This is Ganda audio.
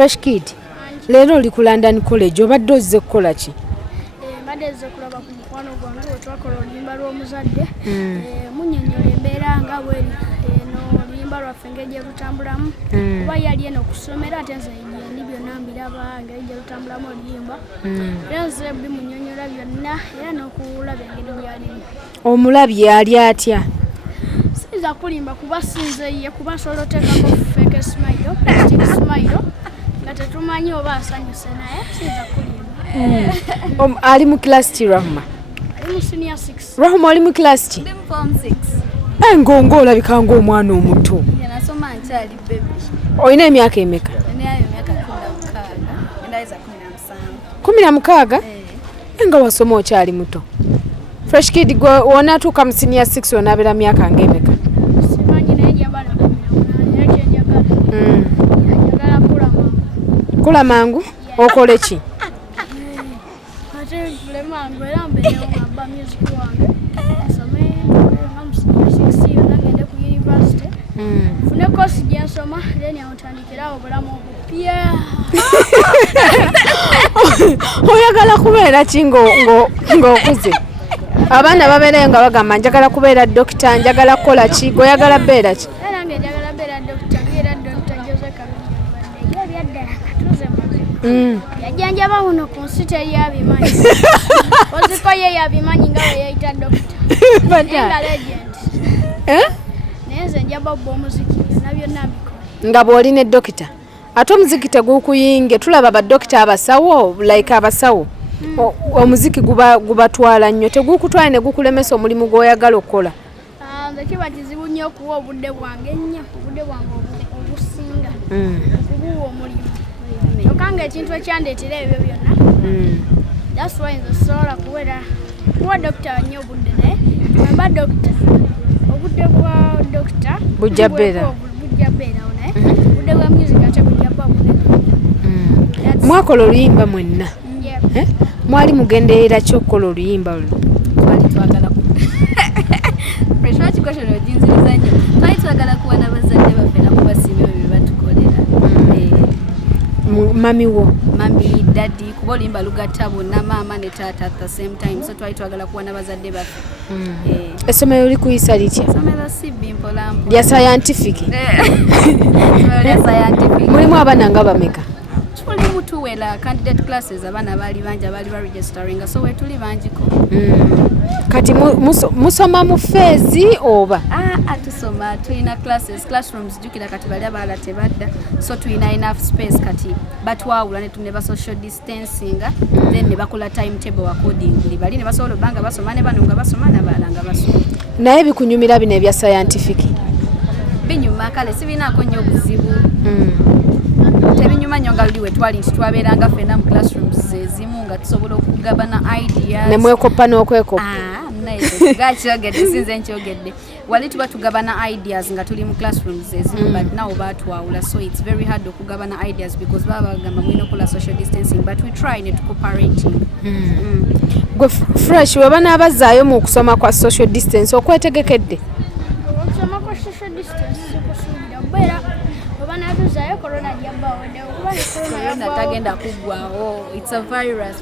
Fresh Kid. Leero oli ku London College obadde ozze kukola ki? Mbadde nze kulaba ku mukwano gwange we twakola oluyimba lw'omuzadde. Munnyonnyola embeera nga bweri oluyimba lwaffe engeri gye lutambulamu. Kuba yali eno okusomera ate nze ndi byonna mbiraba engeri gye lutambulamu oluyimba. Era nze bimunnyonnyola byonna era n'okulaba engeri gy'alimu. Omulabye ali atya? Sinza kulimba kuba sinze ye kuba nsobola oteekako fake smile, plastic smile nga tetumanyi oba asanyuse naye sinza kulimba. Ali mu class ki Rahma? Ali mu senior 6. Rahma oli mu class ki? Ndi mu form 6. Engongo olabika ng'omwana omuto. Nasoma nkyali baby. Olina emyaka emeka? Ninayo emyaka 16. Endaiza 17. 16? Nga wasoma okyali muto. Fresh Kid gwe wonatuuka mu senior 6 onaabera myaka ng'emeka? Simanyi naye gyabala naye kyenjagala. Njagala kula mangu. Kula mangu? Okole ki? Ate nkule mangu era mbeerewo ng'abba music wange. Nsome nga mu senior 6 yonna ngende ku university. Nfune course gye nsoma then awutandikirawo obulamu obupya. Oyagala kubeera ki ng'okuze? Abaana babeerayo nga bagamba njagala kubeera dokita, njagala kukola ki, oyagala beera ki? Era nga njagala beera dokita, era Dr. Jose Kalungi ye byaddala katuze mazima. Yajjanjaba buno ku nsi teri abimanyi. Oziko ye yabimanyi nga we yayita dokita. Nga legend. Naye nze njaba obba omuziki byonna byonna mbikola. Nga bw'olina dokita? Ate omuziki tegukuyinge, tulaba badokita abasawo, like abasawo. Omuziki gubatwala nnyo, tegukutwala ne gukulemesa omulimu gw'oyagala okukola. Nze kiba kizibu nnyo okuwa obudde bwange nnyo, obudde bwange obusinga okubuwa omulimu. Kyokka nga ekintu ekyandeetera ebyo byonna. That's why nze sobola kuwa dokita nnyo obudde naye mba dokita obudde bwa dokita bujja beera naye obudde bwa music ate bujja bba bunene. Mwakola oluyimba mwenna? Mwali mugenderera ki okukola oluyimba luno? Twali twagala Fresh question oginziriza nnyo. Twali twagala kuwa n'abazadde baffe nakubasiima ebyo bye batukolera. Mami wo? Mami, daddy, kuba oluyimba lugatta bonna maama ne taata at the same time. So twali twagala kuwa n'abazadde baffe. Essomero likuyisa litya? Essomero Sibbi mpolampola. Lya scientific? Lya scientific. Mulimu abaana nga bameka? Tulimu tuwela candidate classes abaana baali bangi abaali baregisteringa so we tuli bangiko. Kati musoma mu feezi oba? Tusoma tulina classrooms jukira kati bali abalala tebadda so tulina enough space kati batwawula ne ba social distancing then ne bakola timetable accordingly bali ne basobola banga basoma ne bano nga basoma n'abalala nga basoma. Naye bikunyumira bino ebya scientific? Binyuma kale sibinaako nnyo obuzibu. Tebinyuma nnyo nga luli we twali nti twabeeranga ffenna mu classrooms ezimu nga tusobola okugabana ideas. Ne mwekoppa n'okwekopa? Gakyogedde sinze nkyogedde. Wali tuba tugabana ideas nga tuli mu classrooms ezimu but now baatwawula so it's very hard okugabana ideas because baba bagamba mulina okukola social distancing but we try ne tucooperating. Gwe Fresh weba n'abazaayo mu kusoma kwa social distance okwetegekedde? Okusoma kwa social distance kusuubira beera oba n'abazaayo corona gyabbawo okuba ne corona tagenda kuggwawo it's a virus.